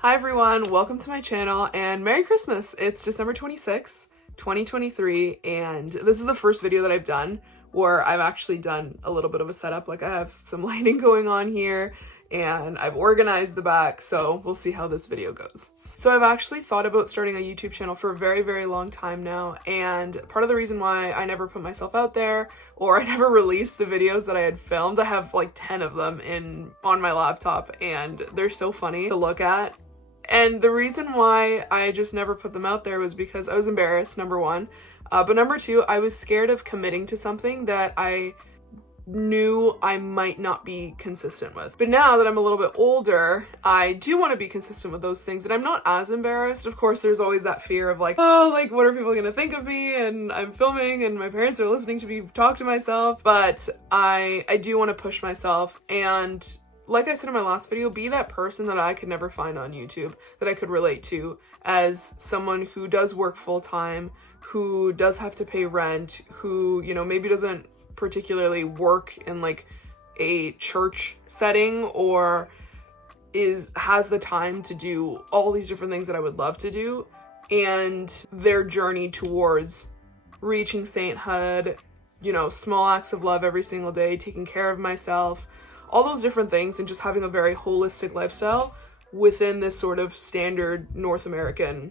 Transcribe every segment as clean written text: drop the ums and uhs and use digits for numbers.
Hi everyone, welcome to my channel and Merry Christmas! It's December 26th, 2023, and this is the first video that I've done where I've actually done a little bit of a setup. Like I have some lighting going on here and I've organized the back, so we'll see how this video goes. So I've actually thought about starting a YouTube channel for a very long time now, and part of the reason why I never put myself out there or I never released the videos that I had filmed, I have like 10 of them on my laptop and they're so funny to look at. And the reason why I just never put them out there was because I was embarrassed, number one. But number two, I was scared of committing to something that I knew I might not be consistent with. But now that I'm a little bit older, I do want to be consistent with those things and I'm not as embarrassed. Of course, there's always that fear of like, oh, like what are people gonna think of me? And I'm filming and my parents are listening to me talk to myself. But I do want to push myself, and like I said in my last video, be that person that I could never find on YouTube, that I could relate to as someone who does work full-time, who does have to pay rent, who, you know, maybe doesn't particularly work in like a church setting or has the time to do all these different things that I would love to do, and their journey towards reaching sainthood, you know, small acts of love every single day, taking care of myself, all those different things, and just having a very holistic lifestyle within this sort of standard North American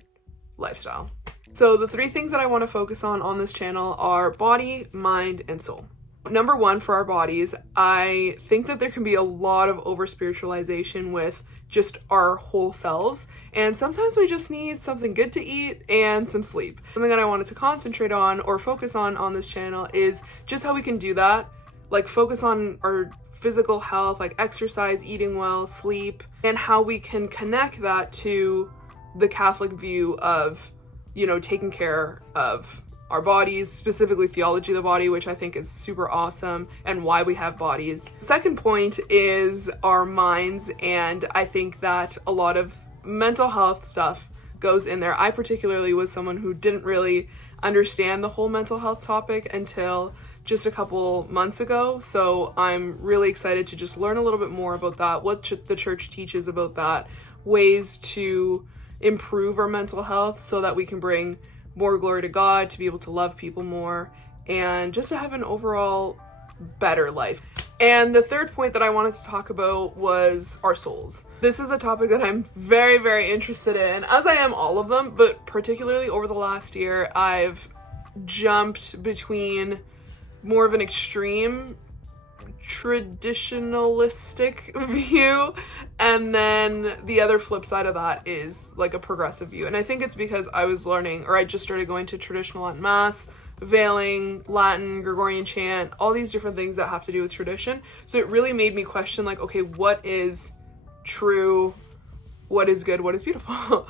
lifestyle. So the three things that I want to focus on this channel are body, mind, and soul. Number one, for our bodies, I think that there can be a lot of over spiritualization with just our whole selves, and sometimes we just need something good to eat and some sleep. Something that I wanted to concentrate on or focus on this channel is just how we can do that, like focus on our physical health, like exercise, eating well, sleep, and how we can connect that to the Catholic view of, you know, taking care of our bodies, specifically theology of the body, which I think is super awesome, and why we have bodies. Second point is our minds, and I think that a lot of mental health stuff goes in there. I particularly was someone who didn't really understand the whole mental health topic until just a couple months ago, so I'm really excited to just learn a little bit more about that, what the church teaches about that, ways to improve our mental health so that we can bring more glory to God, to be able to love people more, and just to have an overall better life. And the third point that I wanted to talk about was our souls. This is a topic that I'm very interested in, as I am all of them, but particularly over the last year, I've jumped between more of an extreme traditionalistic view, and then the other flip side of that is like a progressive view. And I think it's because I was learning, or I just started going to traditional Latin Mass, veiling, Latin, Gregorian chant, all these different things that have to do with tradition. So it really made me question, like, okay, what is true? What is good? What is beautiful?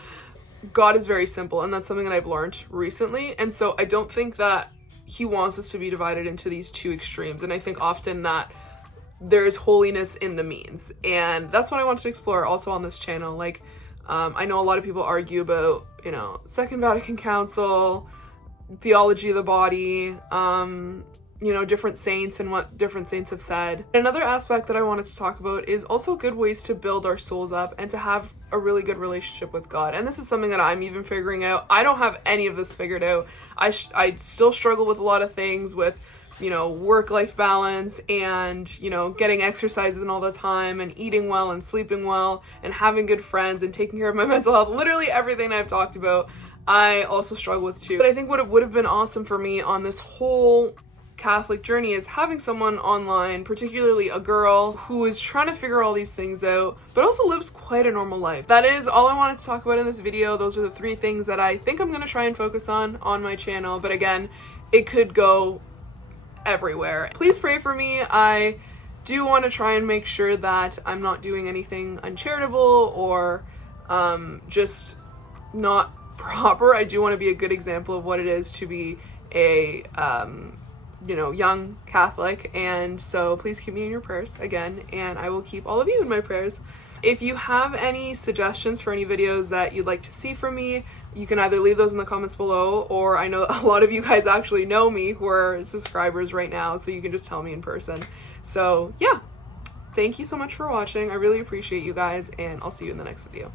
God is very simple, and that's something that I've learned recently. And so I don't think that he wants us to be divided into these two extremes. And I think often that there's holiness in the means. And that's what I want to explore also on this channel. Like, I know a lot of people argue about, you know, Second Vatican Council, theology of the body, you know, different saints and what different saints have said. Another aspect that I wanted to talk about is also good ways to build our souls up and to have a really good relationship with God. And this is something that I'm even figuring out. I don't have any of this figured out. I still struggle with a lot of things with, you know, work-life balance and, you know, getting exercise in all the time and eating well and sleeping well and having good friends and taking care of my mental health. Literally everything I've talked about, I also struggle with too. But I think what it would have been awesome for me on this whole Catholic journey is having someone online, particularly a girl who is trying to figure all these things out, but also lives quite a normal life. That is all I wanted to talk about in this video. Those are the three things that I think I'm going to try and focus on my channel. But again, it could go everywhere. Please pray for me. I do want to try and make sure that I'm not doing anything uncharitable or just not proper. I do want to be a good example of what it is to be a you know, young Catholic, and so please keep me in your prayers again, and I will keep all of you in my prayers. If you have any suggestions for any videos that you'd like to see from me, you can either leave those in the comments below, or I know a lot of you guys actually know me who are subscribers right now, so you can just tell me in person. So yeah, thank you so much for watching. I really appreciate you guys, and I'll see you in the next video.